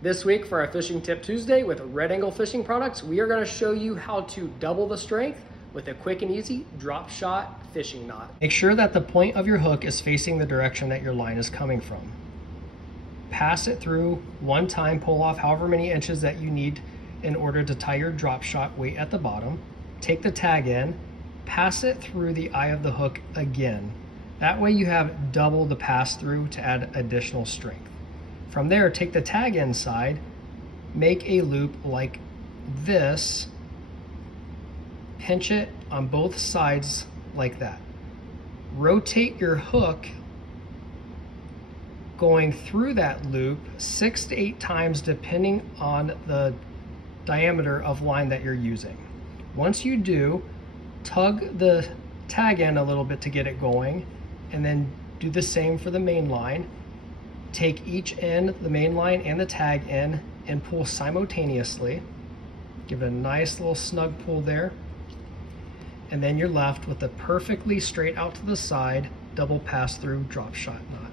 This week for our Fishing Tip Tuesday with Red Angle Fishing Products, we are going to show you how to double the strength with a quick and easy drop shot fishing knot. Make sure that the point of your hook is facing the direction that your line is coming from. Pass it through one time, pull off however many inches that you need in order to tie your drop shot weight at the bottom. Take the tag in, pass it through the eye of the hook again. That way you have double the pass through to add additional strength. From there, take the tag inside, make a loop like this, pinch it on both sides like that. Rotate your hook going through that loop 6 to 8 times depending on the diameter of line that you're using. Once you do, tug the tag in a little bit to get it going, and then do the same for the main line. Take each end, the main line and the tag in, and pull simultaneously. Give it a nice little snug pull there. And then you're left with a perfectly straight out to the side double pass through drop shot knot.